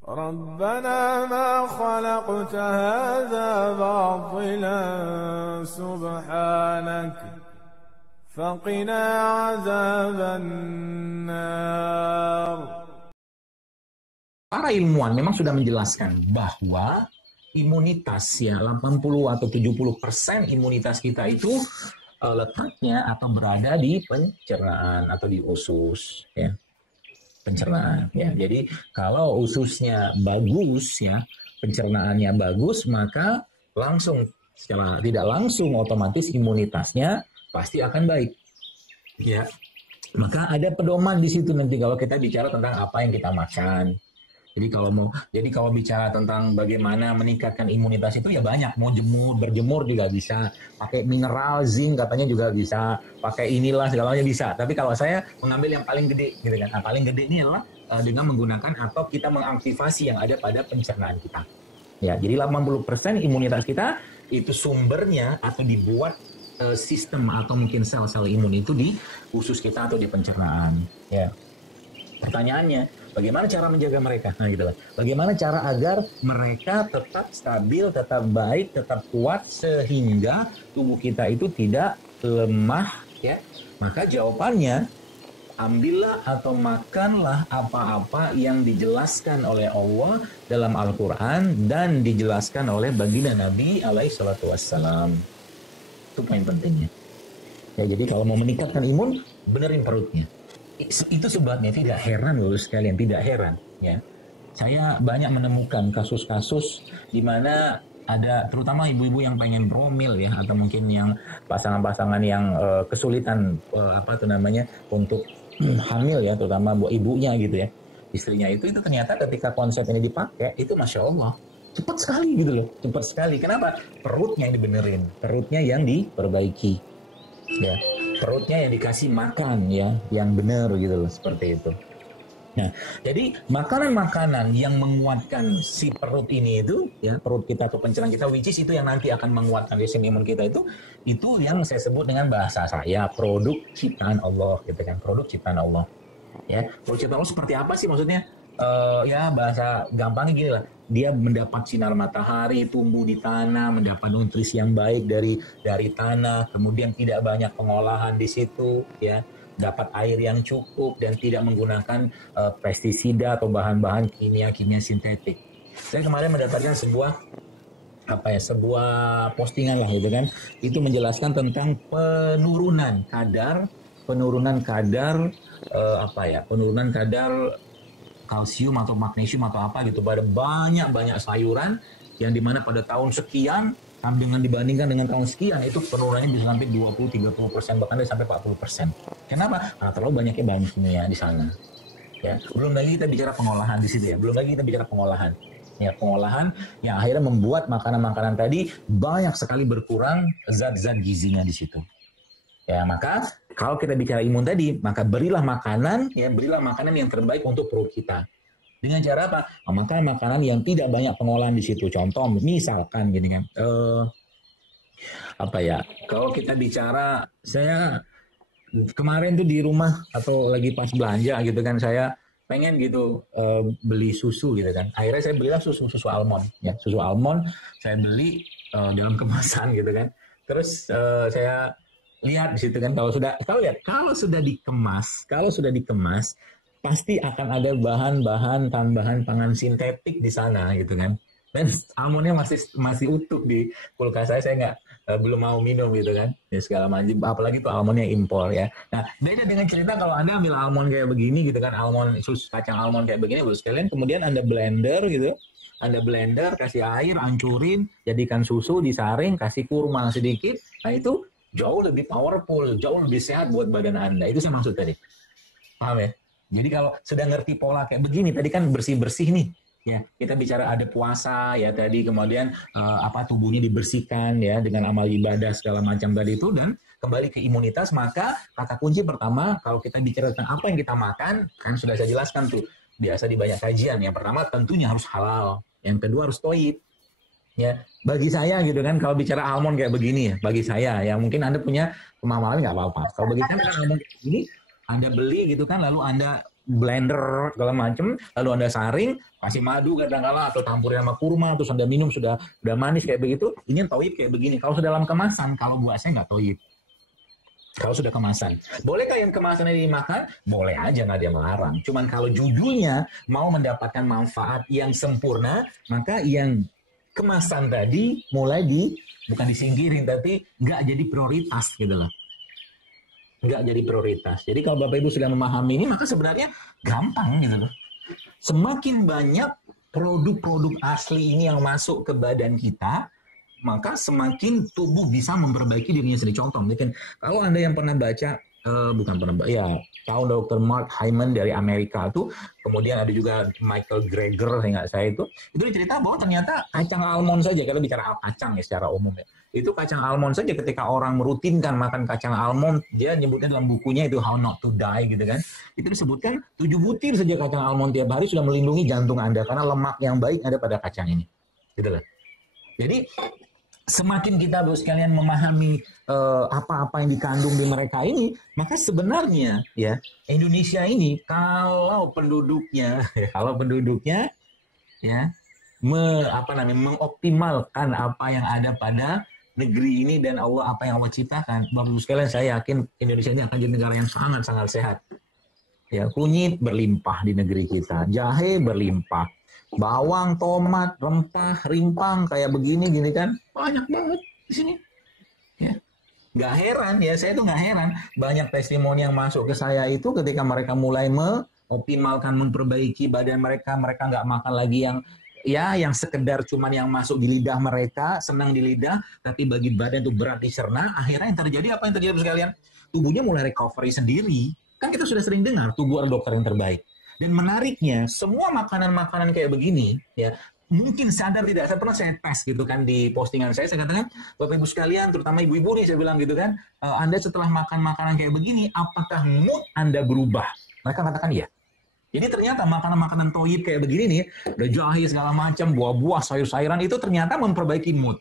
ربنا ما خلقت هذا باطلا سبحانك فقنا عذاب النار. Para ilmuwan memang sudah menjelaskan bahwa imunitas ya 80 atau 70% imunitas kita itu letaknya atau berada di pencernaan atau di usus ya. Pencernaan ya. Jadi kalau ususnya bagus ya, pencernaannya bagus, maka langsung secara tidak langsung otomatis imunitasnya pasti akan baik. Ya. Maka ada pedoman di situ nanti kalau kita bicara tentang apa yang kita makan. Jadi kalau bicara tentang bagaimana meningkatkan imunitas itu ya banyak, mau berjemur juga bisa, pakai mineral, zinc katanya juga bisa, pakai inilah segalanya bisa. Tapi kalau saya mengambil yang paling gede gitu kan. Nah, paling gede ini adalah dengan menggunakan atau kita mengaktifasi yang ada pada pencernaan kita. Ya, jadi 80% imunitas kita itu sumbernya atau dibuat sistem atau mungkin sel-sel imun itu di usus kita atau di pencernaan. Ya. Pertanyaannya, bagaimana cara menjaga mereka? Nah, gitu kan. Bagaimana cara agar mereka tetap stabil, tetap baik, tetap kuat sehingga tubuh kita itu tidak lemah, ya? Maka jawabannya, ambillah atau makanlah apa-apa yang dijelaskan oleh Allah dalam Al-Quran dan dijelaskan oleh baginda Nabi alaihi salatu wassalam. Itu poin pentingnya. Ya, jadi kalau mau meningkatkan imun, benerin perutnya. Itu sebabnya tidak heran loh sekalian, tidak heran ya. Saya banyak menemukan kasus-kasus di mana ada terutama ibu-ibu yang pengen promil ya, atau mungkin yang pasangan-pasangan yang kesulitan untuk hamil ya, terutama buat ibunya gitu ya, istrinya itu ternyata ketika konsep ini dipakai itu masya Allah cepat sekali gitu loh, cepat sekali. Kenapa? Perutnya yang dibenerin, perutnya yang diperbaiki ya, perutnya yang dikasih makan ya, yang benar gitu loh, seperti itu. Nah, jadi makanan-makanan yang menguatkan si perut ini itu ya, perut kita atau pencernaan kita, which is itu yang nanti akan menguatkan sistem imun kita itu yang saya sebut dengan bahasa saya produk ciptaan Allah gitu kan, produk ciptaan Allah. Ya, produk ciptaan Allah seperti apa sih maksudnya? Ya bahasa gampangnya gini lah, dia mendapat sinar matahari, tumbuh di tanah, mendapat nutrisi yang baik dari tanah, kemudian tidak banyak pengolahan di situ, ya, dapat air yang cukup dan tidak menggunakan pestisida atau bahan-bahan kimia sintetik. Saya kemarin mendapatkan sebuah postingan lah gitu kan, itu menjelaskan tentang penurunan kadar kalsium atau magnesium atau apa gitu pada banyak sayuran, yang dimana pada tahun sekian dengan dibandingkan dengan tahun sekian itu penurunannya bisa sampai 20-30%, bahkan sampai 40%. Kenapa? Karena terlalu banyaknya bahan kimia di sana. Ya, belum lagi kita bicara pengolahan di situ ya. Pengolahan yang akhirnya membuat makanan-makanan tadi banyak sekali berkurang zat-zat gizinya di situ. Ya, maka kalau kita bicara imun tadi, maka berilah makanan yang terbaik untuk perut kita. Dengan cara apa? Makan makanan yang tidak banyak pengolahan di situ. Contoh, misalkan gini kan, kalau kita bicara, saya kemarin tuh di rumah atau lagi pas belanja gitu kan, saya pengen gitu beli susu gitu kan. Akhirnya saya belilah susu almond. Ya, susu almond saya beli dalam kemasan gitu kan. Terus saya lihat di situ kan, kalau sudah dikemas pasti akan ada bahan-bahan tambahan pangan sintetik di sana gitu kan. Dan almondnya masih utuh di kulkas saya belum mau minum gitu kan. Ya segala macam, apalagi tuh almondnya impor ya. Nah, beda dengan cerita kalau Anda ambil almond kayak begini gitu kan, kacang almond kayak begini, Bos sekalian, kemudian Anda blender gitu. Anda blender, kasih air, hancurin, jadikan susu, disaring, kasih kurma sedikit. Nah, itu jauh lebih powerful, jauh lebih sehat buat badan Anda. Itu saya maksud tadi. Paham ya? Jadi kalau sudah ngerti pola kayak begini, tadi kan bersih-bersih nih. Ya, kita bicara ada puasa ya tadi, kemudian tubuhnya dibersihkan ya dengan amal ibadah segala macam tadi itu, dan kembali ke imunitas. Maka kata kunci pertama kalau kita bicara tentang apa yang kita makan, kan sudah saya jelaskan tuh biasa di banyak kajian. Yang pertama tentunya harus halal, yang kedua harus thayyib. Ya, bagi saya gitu kan, kalau bicara almond kayak begini ya, bagi saya ya, mungkin Anda punya pemahaman nggak apa-apa. Kalau bagi saya almond kayak begini, Anda beli gitu kan, lalu Anda blender segala macam, lalu Anda saring, kasih madu kadang-kala atau campurin sama kurma, terus Anda minum sudah manis kayak begitu, ingin toyib kayak begini. Kalau sudah dalam kemasan, kalau buat saya nggak toyib. Kalau sudah kemasan, bolehkah yang kemasan ini dimakan? Boleh aja, nggak ada yang melarang. Cuman kalau judulnya mau mendapatkan manfaat yang sempurna, maka yang kemasan tadi mulai bukan disingkirin, tapi nggak jadi prioritas gitu loh. Nggak jadi prioritas. Jadi kalau Bapak Ibu sudah memahami ini, maka sebenarnya gampang gitu loh. Semakin banyak produk-produk asli ini yang masuk ke badan kita, maka semakin tubuh bisa memperbaiki dirinya sendiri. Contoh, mungkin kalau Anda yang pernah baca, tahu Dr. Mark Hyman dari Amerika tuh, kemudian ada juga Michael Greger, ingat saya itu cerita bahwa ternyata kacang almond saja, kalau bicara kacang ya secara umum ya, itu kacang almond saja ketika orang merutinkan makan kacang almond, dia nyebutnya dalam bukunya itu How Not to Die gitu kan, itu disebutkan 7 butir saja kacang almond tiap hari sudah melindungi jantung Anda, karena lemak yang baik ada pada kacang ini gitu loh. Jadi semakin kita sekalian memahami apa-apa yang dikandung di mereka ini, maka sebenarnya ya Indonesia ini kalau penduduknya ya mengoptimalkan apa yang ada pada negeri ini dan apa yang Allah ciptakan, Bapak Ibu sekalian, saya yakin Indonesia ini akan jadi negara yang sangat-sangat sehat. Ya, kunyit berlimpah di negeri kita, jahe berlimpah, bawang, tomat, rempah, rimpang kayak begini gini kan, banyak banget di sini. Ya. Nggak heran ya, saya tuh nggak heran banyak testimoni yang masuk ke saya itu ketika mereka mulai mengoptimalkan, memperbaiki badan mereka nggak makan lagi yang sekedar cuman yang masuk di lidah mereka, senang di lidah, tapi bagi badan itu berat dicerna. Akhirnya yang terjadi apa yang terjadi sekalian? Tubuhnya mulai recovery sendiri. Kan kita sudah sering dengar tubuh adalah dokter yang terbaik. Dan menariknya, semua makanan-makanan kayak begini, ya mungkin sadar tidak, saya pernah saya tes gitu kan di postingan saya katakan, Bapak Ibu sekalian, terutama ibu-ibu nih, saya bilang gitu kan, Anda setelah makan makanan kayak begini, apakah mood Anda berubah? Mereka katakan iya. Jadi ternyata makanan-makanan toyib kayak begini nih, udah jahe segala macam, buah-buah, sayur-sayuran, itu ternyata memperbaiki mood.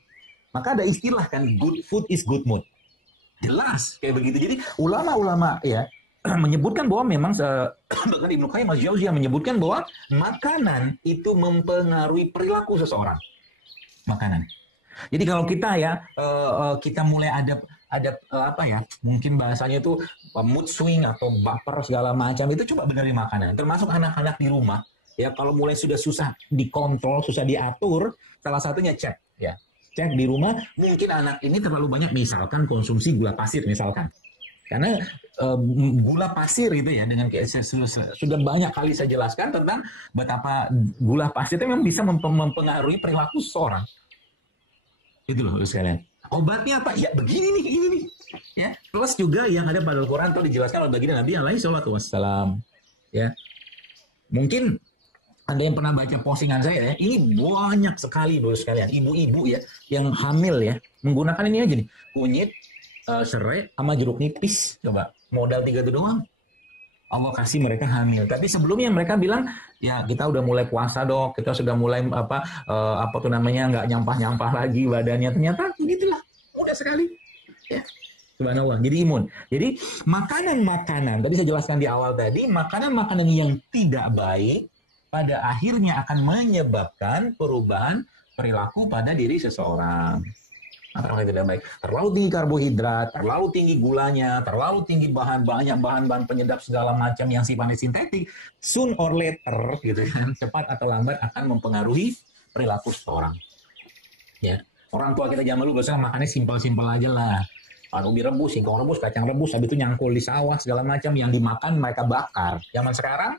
Maka ada istilah kan, good food is good mood. Jelas kayak begitu. Jadi ulama-ulama ya menyebutkan bahwa memang bahkan Ibnu Qayyim al-Jauziyah menyebutkan bahwa makanan itu mempengaruhi perilaku seseorang. Makanan. Jadi kalau kita ya kita mulai ada mungkin bahasanya itu mood swing atau baper segala macam, itu coba benerin makanan. Termasuk anak-anak di rumah ya, kalau mulai sudah susah dikontrol, susah diatur, salah satunya cek di rumah, mungkin anak ini terlalu banyak misalkan konsumsi gula pasir misalkan. Karena gula pasir itu ya, dengan sudah banyak kali saya jelaskan tentang betapa gula pasir itu memang bisa mempengaruhi perilaku seseorang. Itu loh sekalian. Obatnya apa? Ya begini nih, ini nih. Ya, plus juga yang ada pada Al-Quran itu dijelaskan oleh baginda Nabi alaihi salatu wassalam. Ya. Mungkin Anda yang pernah baca postingan saya ya, ini banyak sekali loh sekalian, ibu-ibu ya yang hamil ya, menggunakan ini aja nih, kunyit, serai sama jeruk nipis. Coba modal 3 itu doang Allah kasih mereka hamil. Tapi sebelumnya mereka bilang ya kita udah mulai puasa dok, kita sudah mulai nggak nyampah lagi badannya. Ternyata begitulah, mudah sekali ya, subhanallah, jadi imun. Jadi makanan-makanan tadi saya jelaskan di awal tadi, makanan-makanan yang tidak baik pada akhirnya akan menyebabkan perubahan perilaku pada diri seseorang. Apa yang tidak baik? Terlalu tinggi karbohidrat, terlalu tinggi gulanya, terlalu tinggi banyak bahan-bahan penyedap segala macam yang sifatnya sintetik, soon or later gitu kan, cepat atau lambat akan mempengaruhi perilaku seseorang. Ya, orang tua kita zaman dulu biasanya makannya simpel-simpel aja lah. Ubi rebus, singkong rebus, kacang rebus, habis itu nyangkul di sawah segala macam, yang dimakan mereka bakar. Zaman sekarang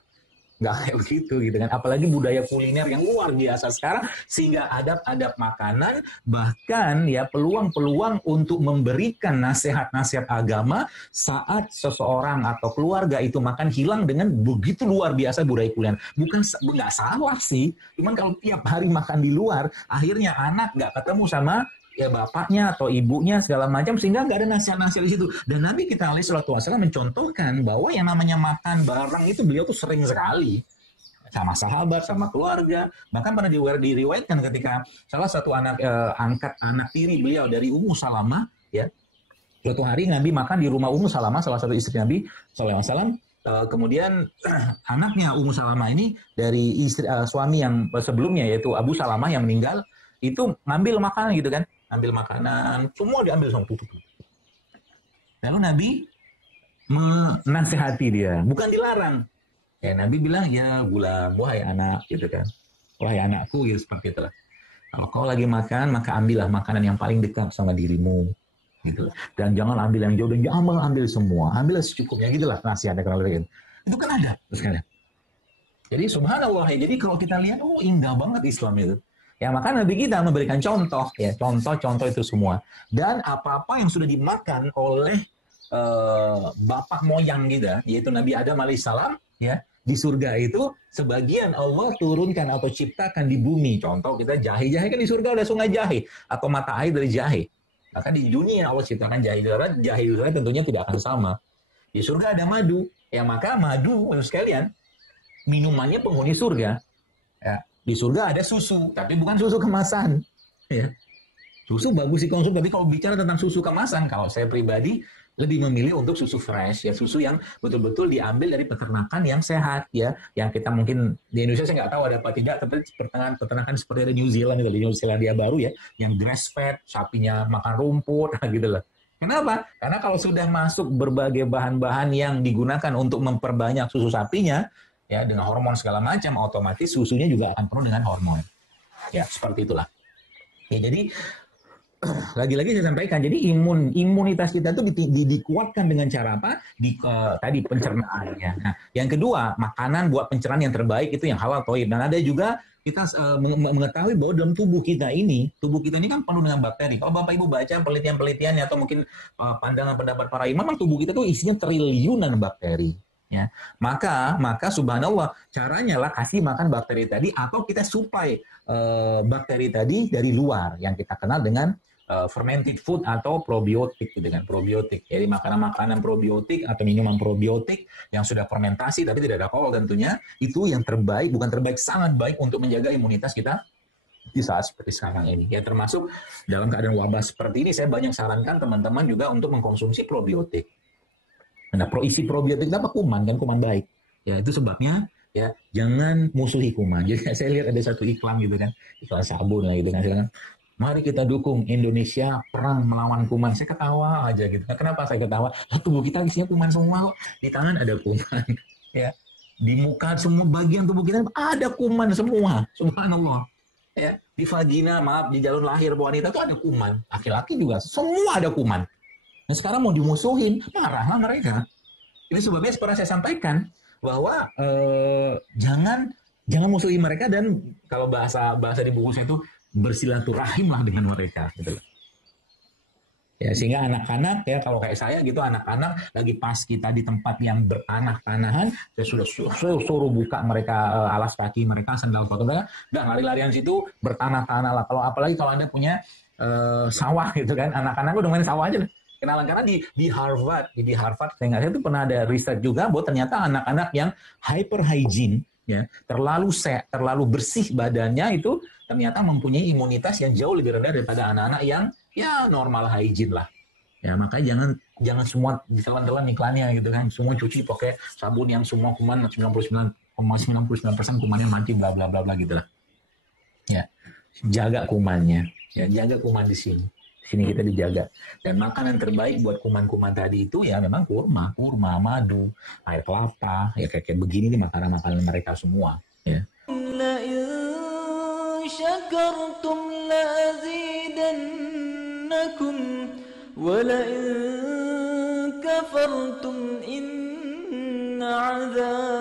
nggak kayak begitu gitu kan, apalagi budaya kuliner yang luar biasa sekarang, sehingga adab-adab makanan, bahkan ya peluang-peluang untuk memberikan nasihat-nasihat agama saat seseorang atau keluarga itu makan hilang dengan begitu luar biasa budaya kuliner. Nggak salah sih, cuman kalau tiap hari makan di luar, akhirnya anak nggak ketemu sama ya bapaknya atau ibunya segala macam, sehingga nggak ada nasihat-nasihat di situ. Dan Nabi kita alaihi salatu wasallam mencontohkan bahwa yang namanya makan bareng itu beliau tuh sering sekali sama sahabat, sama keluarga. Bahkan pernah diriwayatkan ketika salah satu angkat anak tiri beliau dari Ummu Salamah ya, suatu hari Nabi makan di rumah Ummu Salamah, salah satu istri Nabi sallallahu alaihi wasallam. kemudian anaknya Ummu Salamah ini dari istri, suami yang sebelumnya yaitu Abu Salamah yang meninggal itu ngambil makanan gitu kan, ngambil makanan semua diambil sama tutup. Lalu Nabi menasihati dia, bukan dilarang. Ya Nabi bilang ya gulam, wahai anak gitu kan, wahai anakku gitu seperti itulah. Kalau kau lagi makan maka ambillah makanan yang paling dekat sama dirimu. Gitu. Dan jangan ambil yang jauh dan jangan ambil semua, ambil secukupnya gitulah nasihatnya kalau gitu. Itu kan ada terus kan. Jadi subhanallah, jadi kalau kita lihat indah banget Islam itu. Ya maka Nabi kita memberikan contoh ya, contoh-contoh itu semua. Dan apa-apa yang sudah dimakan oleh bapak moyang kita, yaitu Nabi Adam alaihissalam ya, di surga itu sebagian Allah turunkan atau ciptakan di bumi. Contoh kita jahe kan di surga ada sungai jahe atau mata air dari jahe. Maka di dunia Allah ciptakan jahe di darat tentunya tidak akan sama. Di surga ada madu, ya maka madu sekalian minumannya penghuni surga. Ya, di surga ada susu, tapi bukan susu kemasan. Ya. Susu bagus dikonsumsi, tapi kalau bicara tentang susu kemasan, kalau saya pribadi lebih memilih untuk susu fresh, ya susu yang betul-betul diambil dari peternakan yang sehat, ya. Yang kita mungkin di Indonesia saya nggak tahu ada apa tidak, tapi peternakan seperti ada New Zealand, di New Zealandia baru ya, yang grass fed, sapinya makan rumput, gitu loh. Kenapa? Karena kalau sudah masuk berbagai bahan-bahan yang digunakan untuk memperbanyak susu sapinya, ya dengan hormon segala macam, otomatis susunya juga akan penuh dengan hormon. Ya seperti itulah. Ya jadi lagi-lagi saya sampaikan, jadi imunitas kita itu dikuatkan dengan cara apa? Tadi pencernaannya. Nah, yang kedua, makanan buat pencernaan yang terbaik itu yang halal thayyib. Dan ada juga kita mengetahui bahwa dalam tubuh kita ini kan penuh dengan bakteri. Kalau Bapak Ibu baca penelitian-penelitiannya atau mungkin pandangan pendapat para imam, memang tubuh kita tuh isinya triliunan bakteri. Ya, maka subhanallah caranya lah kasih makan bakteri tadi atau kita suplai bakteri tadi dari luar yang kita kenal dengan fermented food atau probiotik dengan probiotik. Jadi makanan-makanan probiotik atau minuman probiotik yang sudah fermentasi tapi tidak ada alkohol tentunya itu yang terbaik, bukan terbaik, sangat baik untuk menjaga imunitas kita di saat seperti sekarang ini. Ya termasuk dalam keadaan wabah seperti ini saya banyak sarankan teman-teman juga untuk mengkonsumsi probiotik. Nah, isi probiotik itu apa? Kuman kan, kuman baik. Ya, itu sebabnya ya jangan musuhi kuman. Jadi saya lihat ada satu iklan gitu kan, iklan sabun lah gitu kan, silakan. Mari kita dukung Indonesia perang melawan kuman. Saya ketawa aja gitu. Nah, kenapa saya ketawa? Tubuh kita isinya kuman semua kok. Di tangan ada kuman. Ya, di muka semua bagian tubuh kita ada kuman semua. Subhanallah. Ya, di vagina, di jalur lahir wanita itu ada kuman. Laki-laki juga semua ada kuman. Nah sekarang mau dimusuhin, marahlah mereka. Ini sebabnya seperti saya sampaikan bahwa jangan musuhi mereka dan kalau bahasa di buku saya itu bersilaturahimlah dengan mereka. Gitu. Ya sehingga anak-anak ya kalau kayak saya gitu anak-anak lagi pas kita di tempat yang bertanah-tanahan, saya sudah suruh buka mereka alas kaki mereka, sandal sepatu mereka, dan lari-larian situ bertanah-tanah lah. Kalau apalagi kalau Anda punya sawah gitu kan, anak-anak udah main sawah aja. Kenalan karena di Harvard saya nggak tahu itu pernah ada riset juga bahwa ternyata anak-anak yang hyper hygiene ya terlalu bersih badannya itu ternyata mempunyai imunitas yang jauh lebih rendah daripada anak-anak yang ya normal hygiene lah ya. Makanya jangan semua ditelan-telan iklannya gitu kan, semua cuci pakai sabun yang semua kuman 99,99% kumannya mati bla bla bla bla gitu lah ya. Jaga kumannya ya, jaga kuman di sini kita dijaga. Dan makanan terbaik buat kuman-kuman tadi itu ya memang kurma, madu, air kelapa, ya kayak begini nih makanan-makanan mereka semua. Ya. La in syakartum la azidannakum wa la in kafartum inna azab